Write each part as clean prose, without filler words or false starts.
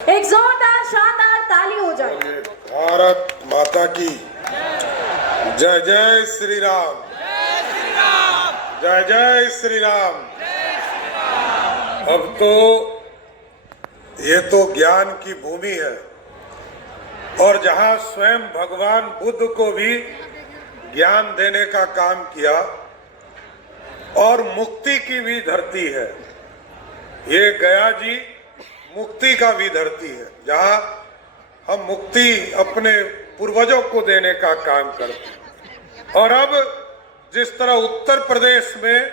एक जोरदार शानदार ताली हो जाए। भारत माता की जय जय श्री राम, जय जय श्री राम। अब तो ये तो ज्ञान की भूमि है और जहां स्वयं भगवान बुद्ध को भी ज्ञान देने का काम किया और मुक्ति की भी धरती है। ये गया जी मुक्ति का भी धरती है, जहां हम मुक्ति अपने पूर्वजों को देने का काम करते हैं। और अब जिस तरह उत्तर प्रदेश में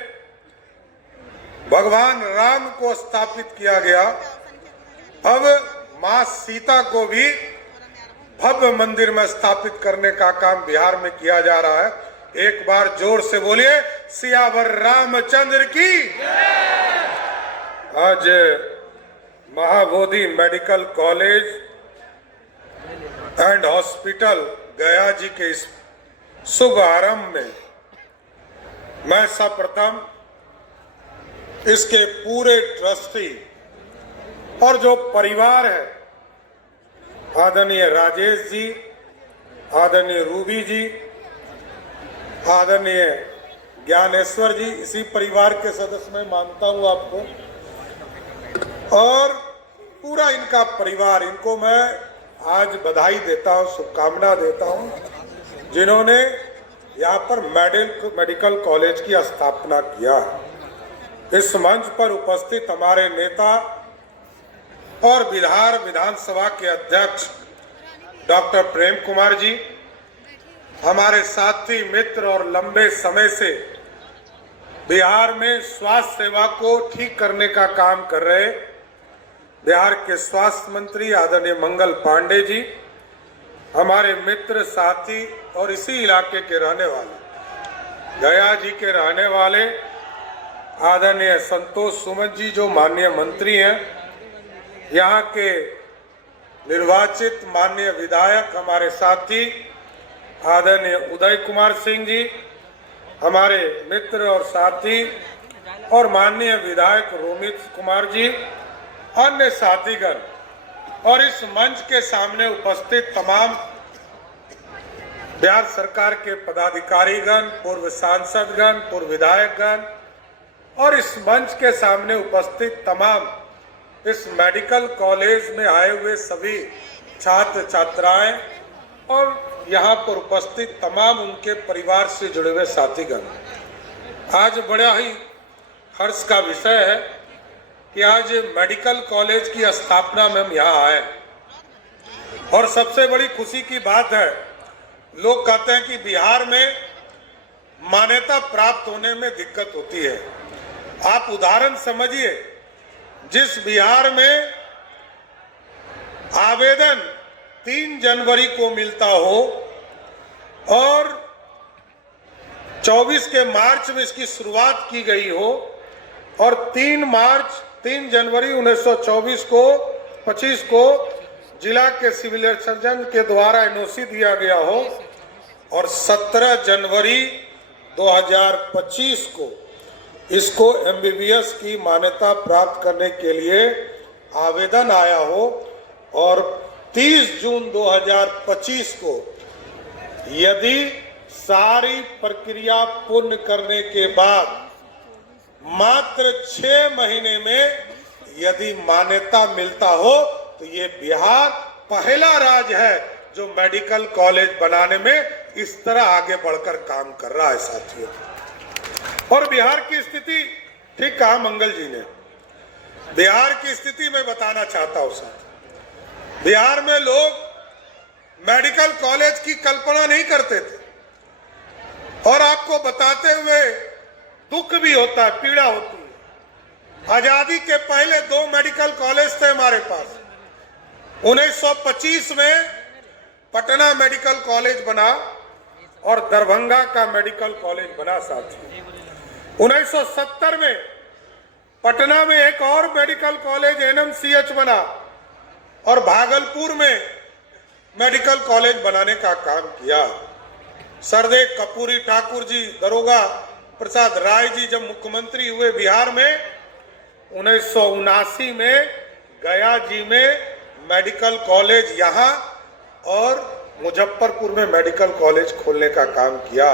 भगवान राम को स्थापित किया गया, अब मां सीता को भी भव्य मंदिर में स्थापित करने का काम बिहार में किया जा रहा है। एक बार जोर से बोलिए, सियावर रामचंद्र की। आज Mahabodhi medical college and hospital गया जी के इस शुभ आरंभ में मैं सर्वप्रथम इसके पूरे ट्रस्टी और जो परिवार है, आदरणीय राजेश जी, आदरणीय रूबी जी, आदरणीय ज्ञानेश्वर जी, इसी परिवार के सदस्य मैं मानता हूं आपको, और पूरा इनका परिवार, इनको मैं आज बधाई देता हूं, शुभकामना देता हूं, जिन्होंने यहाँ पर मेडिकल कॉलेज की स्थापना किया। इस मंच पर उपस्थित हमारे नेता और बिहार विधानसभा के अध्यक्ष डॉक्टर प्रेम कुमार जी, हमारे साथी मित्र और लंबे समय से बिहार में स्वास्थ्य सेवा को ठीक करने का काम कर रहे बिहार के स्वास्थ्य मंत्री आदरणीय मंगल पांडे जी, हमारे मित्र साथी और इसी इलाके के रहने वाले, गया जी के रहने वाले आदरणीय संतोष सुमन जी जो माननीय मंत्री हैं, यहाँ के निर्वाचित माननीय विधायक हमारे साथी आदरणीय उदय कुमार सिंह जी, हमारे मित्र और साथी और माननीय विधायक रोमित कुमार जी, अन्य साथीगण और इस मंच के सामने उपस्थित तमाम बिहार सरकार के पदाधिकारीगण, पूर्व सांसदगण, पूर्व विधायकगण और इस मंच के सामने उपस्थित तमाम इस मेडिकल कॉलेज में आए हुए सभी छात्र छात्राएं और यहाँ पर उपस्थित तमाम उनके परिवार से जुड़े हुए साथीगण, आज बड़ा ही हर्ष का विषय है कि आज मेडिकल कॉलेज की स्थापना में हम यहाँ आए और सबसे बड़ी खुशी की बात है, लोग कहते हैं कि बिहार में मान्यता प्राप्त होने में दिक्कत होती है। आप उदाहरण समझिए, जिस बिहार में आवेदन 3 जनवरी को मिलता हो और 24 के मार्च में इसकी शुरुआत की गई हो और 3 जनवरी 1924 को 25 को जिला के सिविल सर्जन के द्वारा एनओसी दिया गया हो और 17 जनवरी 2025 को इसको एमबीबीएस की मान्यता प्राप्त करने के लिए आवेदन आया हो और 30 जून 2025 को यदि सारी प्रक्रिया पूर्ण करने के बाद मात्र 6 महीने में यदि मान्यता मिलता हो तो ये बिहार पहला राज्य है जो मेडिकल कॉलेज बनाने में इस तरह आगे बढ़कर काम कर रहा है साथियों। और बिहार की स्थिति, ठीक कहा मंगल जी ने, बिहार की स्थिति मैं बताना चाहता हूं साथ। बिहार में लोग मेडिकल कॉलेज की कल्पना नहीं करते थे और आपको बताते हुए दुख भी होता है, पीड़ा होती है। आजादी के पहले 2 मेडिकल कॉलेज थे हमारे पास। 1925 में पटना मेडिकल कॉलेज बना और दरभंगा का मेडिकल कॉलेज बना साथी। 1970 में पटना में एक और मेडिकल कॉलेज एनएमसीएच बना और भागलपुर में मेडिकल कॉलेज बनाने का काम किया। सरदेव कर्पूरी ठाकुर जी, दरोगा प्रसाद राय जी जब मुख्यमंत्री हुए बिहार में, 1979 में गया जी में मेडिकल कॉलेज यहाँ और मुजफ्फरपुर में मेडिकल कॉलेज खोलने का काम किया।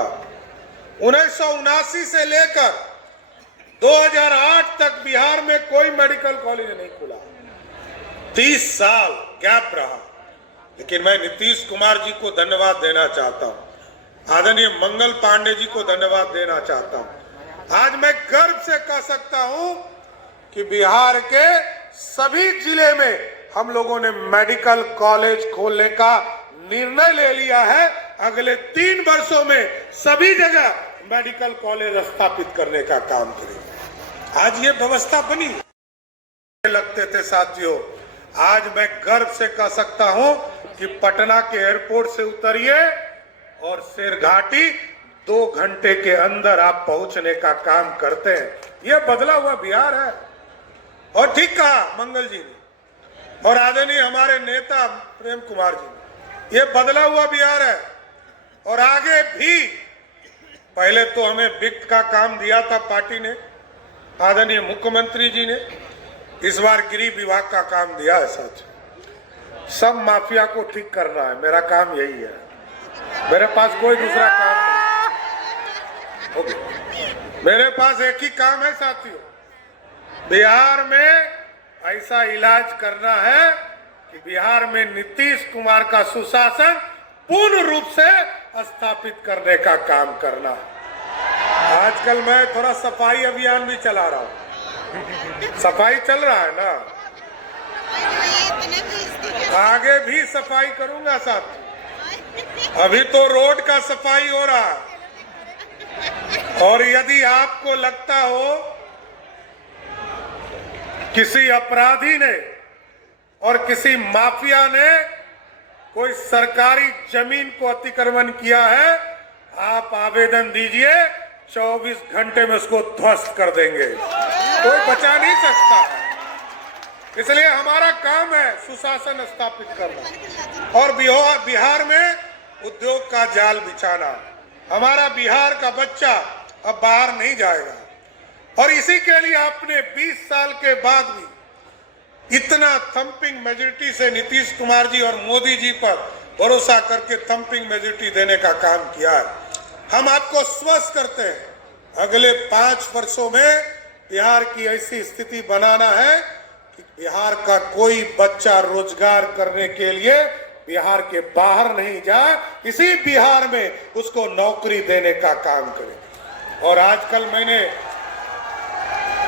1979 से लेकर 2008 तक बिहार में कोई मेडिकल कॉलेज नहीं खुला। 30 साल गैप रहा। लेकिन मैं नीतीश कुमार जी को धन्यवाद देना चाहता हूं, आदरणीय मंगल पांडे जी को धन्यवाद देना चाहता हूं। आज मैं गर्व से कह सकता हूं कि बिहार के सभी जिले में हम लोगों ने मेडिकल कॉलेज खोलने का निर्णय ले लिया है। अगले 3 वर्षों में सभी जगह मेडिकल कॉलेज स्थापित करने का काम करेंगे। आज ये व्यवस्था बनी लगते थे साथियों। आज मैं गर्व से कह सकता हूं कि पटना के एयरपोर्ट से उतरिए और शेरघाटी 2 घंटे के अंदर आप पहुंचने का काम करते हैं। यह बदला हुआ बिहार है। और ठीक कहा मंगल जी ने और आदरणीय हमारे नेता प्रेम कुमार जी ने, यह बदला हुआ बिहार है। और आगे भी, पहले तो हमें वित्त का काम दिया था पार्टी ने, आदरणीय मुख्यमंत्री जी ने, इस बार गृह विभाग का काम दिया है। सच सब माफिया को ठीक करना है, मेरा काम यही है। मेरे पास कोई दूसरा काम नहीं। ओके, मेरे पास एक ही काम है साथियों, बिहार में ऐसा इलाज करना है कि बिहार में नीतीश कुमार का सुशासन पूर्ण रूप से स्थापित करने का काम करना है। आजकल मैं थोड़ा सफाई अभियान भी चला रहा हूं। सफाई चल रहा है ना, आगे भी सफाई करूंगा साथ। अभी तो रोड का सफाई हो रहा है। और यदि आपको लगता हो किसी अपराधी ने और किसी माफिया ने कोई सरकारी जमीन को अतिक्रमण किया है, आप आवेदन दीजिए, 24 घंटे में उसको ध्वस्त कर देंगे। कोई बचा नहीं सकता। इसलिए हमारा काम है सुशासन स्थापित करना और बिहार में उद्योग का जाल बिछाना। हमारा बिहार का बच्चा अब बाहर नहीं जाएगा। और इसी के लिए आपने 20 साल के बाद भी इतना थंपिंग मेजॉरिटी से नीतीश कुमार जी और मोदी जी पर भरोसा करके थंपिंग मेजॉरिटी देने का काम किया है। हम आपको स्वस्थ करते हैं, अगले 5 वर्षों में बिहार की ऐसी स्थिति बनाना है कि बिहार का कोई बच्चा रोजगार करने के लिए बिहार के बाहर नहीं जाए, इसी बिहार में उसको नौकरी देने का काम करें। और आजकल मैंने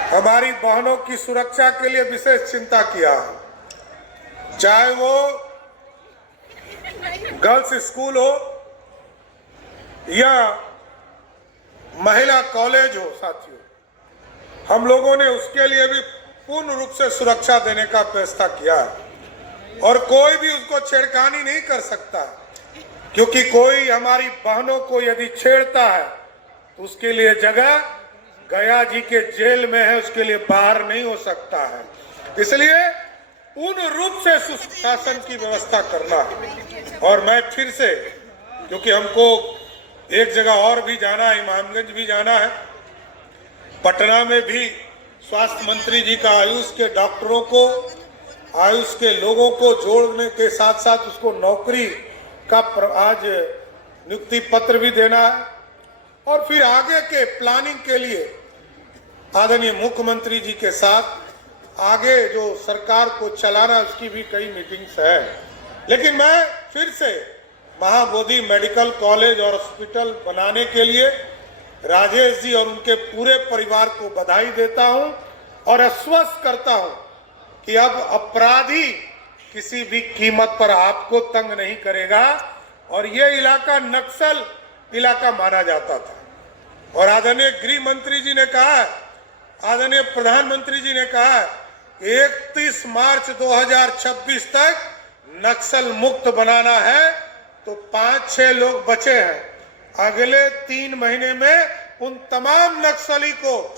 हमारी बहनों की सुरक्षा के लिए विशेष चिंता किया है, चाहे वो गर्ल्स स्कूल हो या महिला कॉलेज हो। साथियों, हम लोगों ने उसके लिए भी पूर्ण रूप से सुरक्षा देने का व्यवस्था किया है और कोई भी उसको छेड़खानी नहीं कर सकता, क्योंकि कोई हमारी बहनों को यदि छेड़ता है तो उसके लिए जगह गया जी के जेल में है, उसके लिए बाहर नहीं हो सकता है। इसलिए पूर्ण रूप से सुशासन की व्यवस्था करना है। और मैं फिर से, क्योंकि हमको एक जगह और भी जाना है, इमामगंज भी जाना है, पटना में भी स्वास्थ्य मंत्री जी का आयुष के डॉक्टरों को, आयुष के लोगों को जोड़ने के साथ साथ उसको नौकरी का आज नियुक्ति पत्र भी देना है। और फिर आगे के प्लानिंग के लिए आदरणीय मुख्यमंत्री जी के साथ आगे जो सरकार को चलाना, उसकी भी कई मीटिंग्स है। लेकिन मैं फिर से महाबोधि मेडिकल कॉलेज और हॉस्पिटल बनाने के लिए राजेश जी और उनके पूरे परिवार को बधाई देता हूं और आश्वस्त करता हूं कि अब अपराधी किसी भी कीमत पर आपको तंग नहीं करेगा। और ये इलाका नक्सल इलाका माना जाता था। और आदरणीय गृह मंत्री जी ने कहा है, आदरणीय प्रधानमंत्री जी ने कहा है, 31 मार्च 2026 तक नक्सल मुक्त बनाना है। तो 5-6 लोग बचे हैं। अगले 3 महीने में उन तमाम नक्सली को